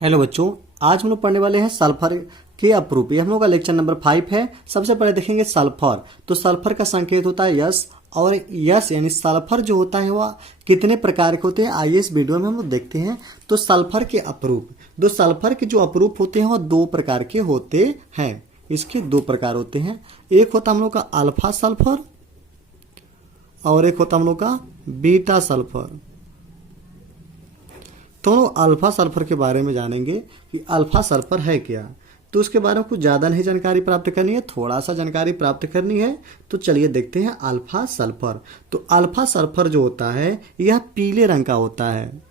Hello बच्चों, आज हम लोग पढ़ने वाले हैं सल्फर के अपरूप। ये हम लोग का लेक्चर नंबर 5 है। सबसे पहले देखेंगे सल्फर। तो सल्फर का संकेत होता है यस, और यस यानी सल्फर जो होता है वह कितने प्रकार के होते हैं आइए इस वीडियो में हम लोग देखते हैं। तो सल्फर के अपरूप, दो सल्फर के जो अपरूप होते हैं वह दो प्रकार के होते हैं। इसके दो प्रकार होते हैं, एक होता हम लोग का अल्फा सल्फर और एक होता हम लोग का बीटा सल्फर। तो हम लोग अल्फा सल्फर के बारे में जानेंगे कि अल्फा सल्फर है क्या। तो उसके बारे में कुछ ज़्यादा नहीं जानकारी प्राप्त करनी है, थोड़ा सा जानकारी प्राप्त करनी है। तो चलिए देखते हैं अल्फा सल्फर। तो अल्फा सल्फर जो होता है यह पीले रंग का होता है,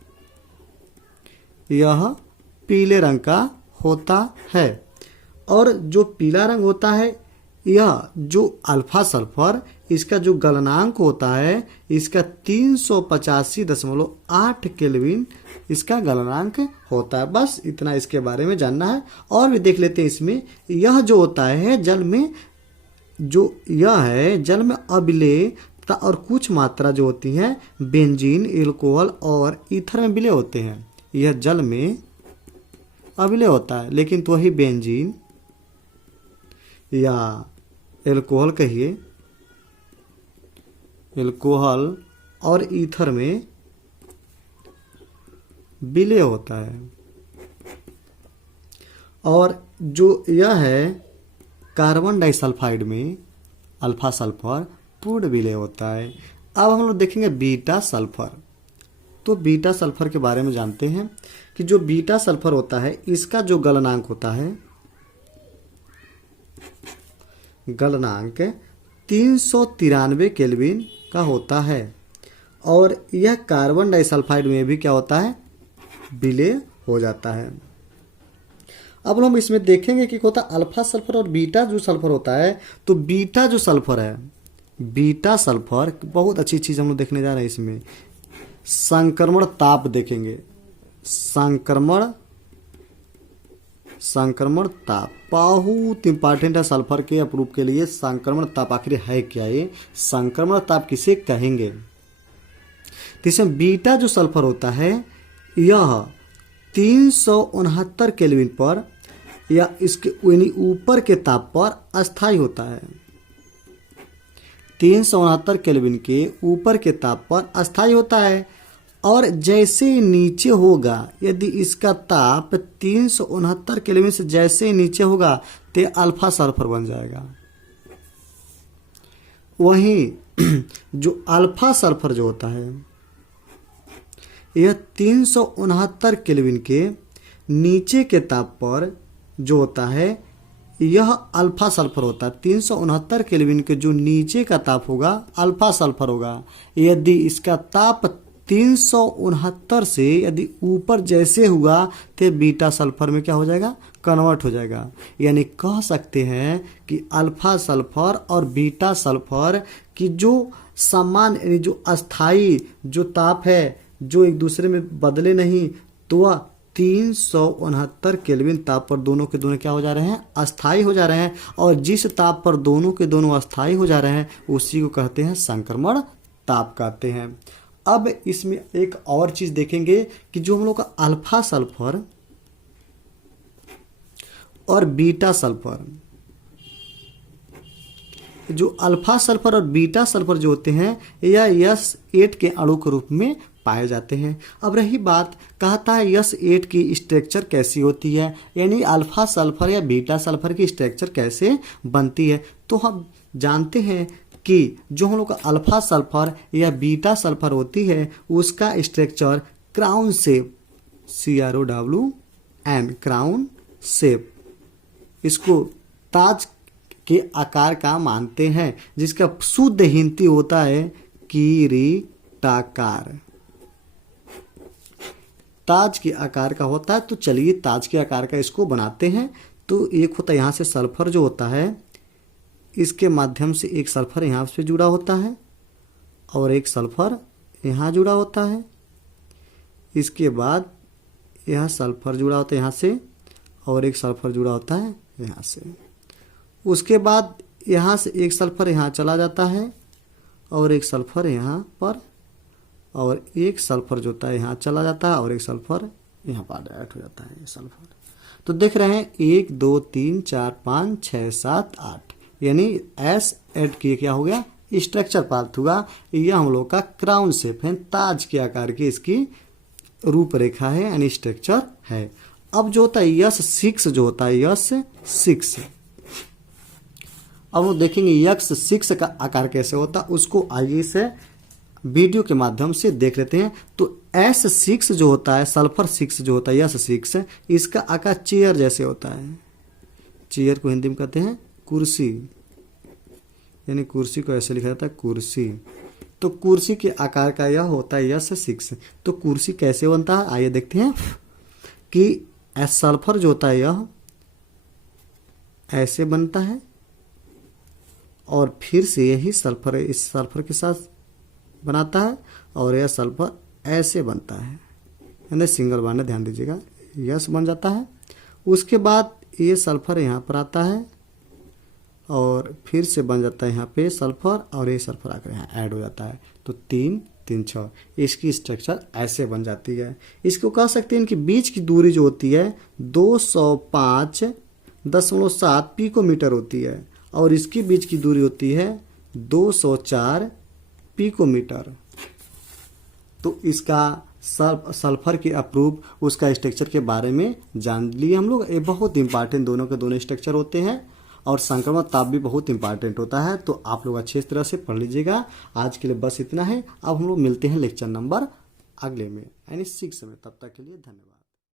यह पीले रंग का होता है। और जो पीला रंग होता है यह जो अल्फा सल्फर, इसका जो गलनांक होता है इसका 385.8 केल्विन इसका गलनांक होता है। बस इतना इसके बारे में जानना है। और भी देख लेते हैं इसमें, यह जो होता है जल में, जो यह है जल में अविलेय और कुछ मात्रा जो होती है बेंजीन, एल्कोहल और ईथर में विलय होते हैं। यह जल में अविलेय होता है, लेकिन तो वही बेंजीन या एल्कोहल कहिए, एल्कोहल और ईथर में विलय होता है। और जो यह है कार्बन डाइसल्फाइड में अल्फा सल्फर पूर्ण विलय होता है। अब हम लोग देखेंगे बीटा सल्फर। तो बीटा सल्फर के बारे में जानते हैं कि जो बीटा सल्फर होता है इसका जो गलनांक होता है, गलनांक 393 केल्विन का होता है। और यह कार्बन डाइसल्फाइड में भी क्या होता है, विलय हो जाता है। अब हम इसमें देखेंगे कि होता है अल्फा सल्फर और बीटा जो सल्फर होता है। तो बीटा जो सल्फर है, बीटा सल्फर बहुत अच्छी चीज हम लोग देखने जा रहे हैं। इसमें संक्रमण ताप देखेंगे, संक्रमण ताप बहुत इंपॉर्टेंट है सल्फर के अपरूप के लिए। संक्रमण ताप आखिर है क्या, ये संक्रमण ताप किसे कहेंगे। तो इसमें बीटा जो सल्फर होता है यह 369 केल्विन पर या इसके ऊपर के ताप पर अस्थायी होता है। 369 केल्विन के ऊपर के ताप पर अस्थायी होता है। और जैसे ही नीचे होगा, यदि इसका ताप 369 केल्विन से जैसे ही नीचे होगा तो अल्फा सल्फर बन जाएगा। वहीं जो अल्फा सल्फर जो होता है यह 369 केल्विन के नीचे के ताप पर जो होता है यह अल्फा सल्फर होता है। 369 केल्विन के जो नीचे का ताप होगा अल्फा सल्फर होगा। यदि इसका ताप 369 से यदि ऊपर जैसे हुआ तो बीटा सल्फर में क्या हो जाएगा, कन्वर्ट हो जाएगा। यानी कह सकते हैं कि अल्फा सल्फर और बीटा सल्फर की जो समान यानी जो अस्थाई जो ताप है, जो एक दूसरे में बदले नहीं, तो वह 369 केल्विन ताप पर दोनों के दोनों क्या हो जा रहे हैं, अस्थाई हो जा रहे हैं। और जिस ताप पर दोनों के दोनों अस्थाई हो जा रहे हैं उसी को कहते हैं संक्रमण ताप कहते हैं। अब इसमें एक और चीज देखेंगे कि जो हम लोग का अल्फा सल्फर और बीटा सल्फर, जो अल्फा सल्फर और बीटा सल्फर जो होते हैं यह S8 के अणु के रूप में पाए जाते हैं। अब रही बात, कहता है S8 की स्ट्रक्चर कैसी होती है, यानी अल्फा सल्फर या बीटा सल्फर की स्ट्रक्चर कैसे बनती है। तो हम जानते हैं कि जो हम लोग का अल्फा सल्फर या बीटा सल्फर होती है उसका structure crown shape, CROWN, crown shape, इसको ताज के आकार का मानते हैं, जिसका शुद्ध हिंदी होता है किरीटाकार, ताज के आकार का होता है। तो चलिए ताज के आकार का इसको बनाते हैं। तो एक होता है यहाँ से सल्फर जो होता है, इसके माध्यम से एक सल्फर यहाँ से जुड़ा होता है और एक सल्फर यहाँ जुड़ा होता है। इसके बाद यह सल्फर जुड़ा होता है यहाँ से और एक सल्फर जुड़ा होता है यहाँ से। उसके बाद यहाँ से एक सल्फर यहाँ चला जाता है और एक सल्फर यहाँ पर, और एक सल्फर जो होता है यहाँ चला जाता है और एक सल्फर यहाँ पर ऐड हो जाता है ये सल्फर। तो देख रहे हैं 1 2 3 4 5 6 7 8, यानी एस ऐड किए क्या हो गया, स्ट्रक्चर प्राप्त हुआ। यह हम लोग का क्राउन शेप है, ताज के आकार की इसकी रूपरेखा है यानी स्ट्रक्चर है। अब जो होता है यस 6 जो होता है यस 6, अब वो देखेंगे यक्स 6 का आकार कैसे होता है, उसको आइए से वीडियो के माध्यम से देख लेते हैं। तो S6 जो होता है, सल्फर 6 जो होता है यस 6, इसका आकार चेयर जैसे होता है। चेयर को हिंदी में कहते हैं कुर्सी, यानी कुर्सी को ऐसे लिखा जाता है कुर्सी। तो कुर्सी के आकार का यह होता है यस 6। तो कुर्सी कैसे बनता है आइए देखते हैं कि सल्फर जो होता है यह ऐसे बनता है और फिर से यही सल्फर इस सल्फर के साथ बनाता है और यह सल्फर ऐसे बनता है, यानी सिंगल बॉन्ड है, ध्यान दीजिएगा, यस बन जाता है। उसके बाद ये सल्फर यहाँ पर आता है और फिर से बन जाता है यहाँ पे सल्फर और ये सल्फर आकर यहाँ ऐड हो जाता है। तो 3 3 6 इसकी स्ट्रक्चर ऐसे बन जाती है। इसको कह सकते हैं इनकी बीच की दूरी जो होती है 205.7 पिकोमीटर होती है और इसकी बीच की दूरी होती है 204 पिकोमीटर। तो इसका सल्फर के अप्रूव उसका स्ट्रक्चर के बारे में जान लिए हम लोग। ये बहुत इंपॉर्टेंट दोनों के दोनों स्ट्रक्चर होते हैं और संक्रमण ताप भी बहुत इंपॉर्टेंट होता है। तो आप लोग अच्छे तरह से पढ़ लीजिएगा। आज के लिए बस इतना है। अब हम लोग मिलते हैं लेक्चर नंबर अगले में यानी 6 में। तब तक के लिए धन्यवाद।